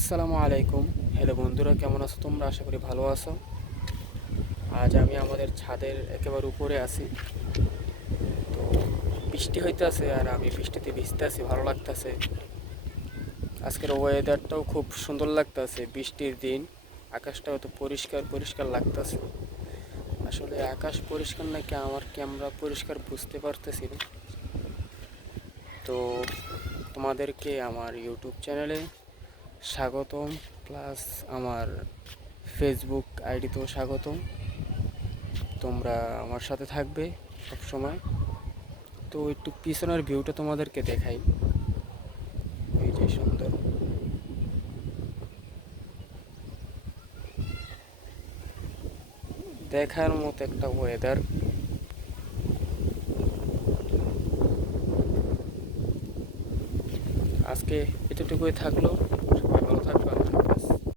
আসসালামু আলাইকুম। হ্যালো বন্ধুরা, কেমন আছো তোমরা? আশা করি ভালো আছো। আজ আমি আমাদের ছাদের একেবারে উপরে আছি। তো বৃষ্টি হইতে আছে আর আমি বৃষ্টিতে ভিজতে আছি, ভালো লাগতেছে। আজকের ওয়েদারটাও খুব সুন্দর লাগতেছে, বৃষ্টির দিন। আকাশটাও তো পরিষ্কার পরিষ্কার লাগতেছে। আসলে আকাশ পরিষ্কার নাকি আমার ক্যামেরা পরিষ্কার বুঝতে পারতেছি তো তোমাদেরকে আমার ইউটিউব চ্যানেলে স্বাগতম, প্লাস আমার ফেসবুক আইডিতেও স্বাগতম। তোমরা আমার সাথে থাকবে সব সময় তো একটু পিছনের ভিউটা তোমাদেরকে দেখাই। এই যে সুন্দর। দেখার মতো একটা ওয়েদার আজকে এতটুকুই থাকল।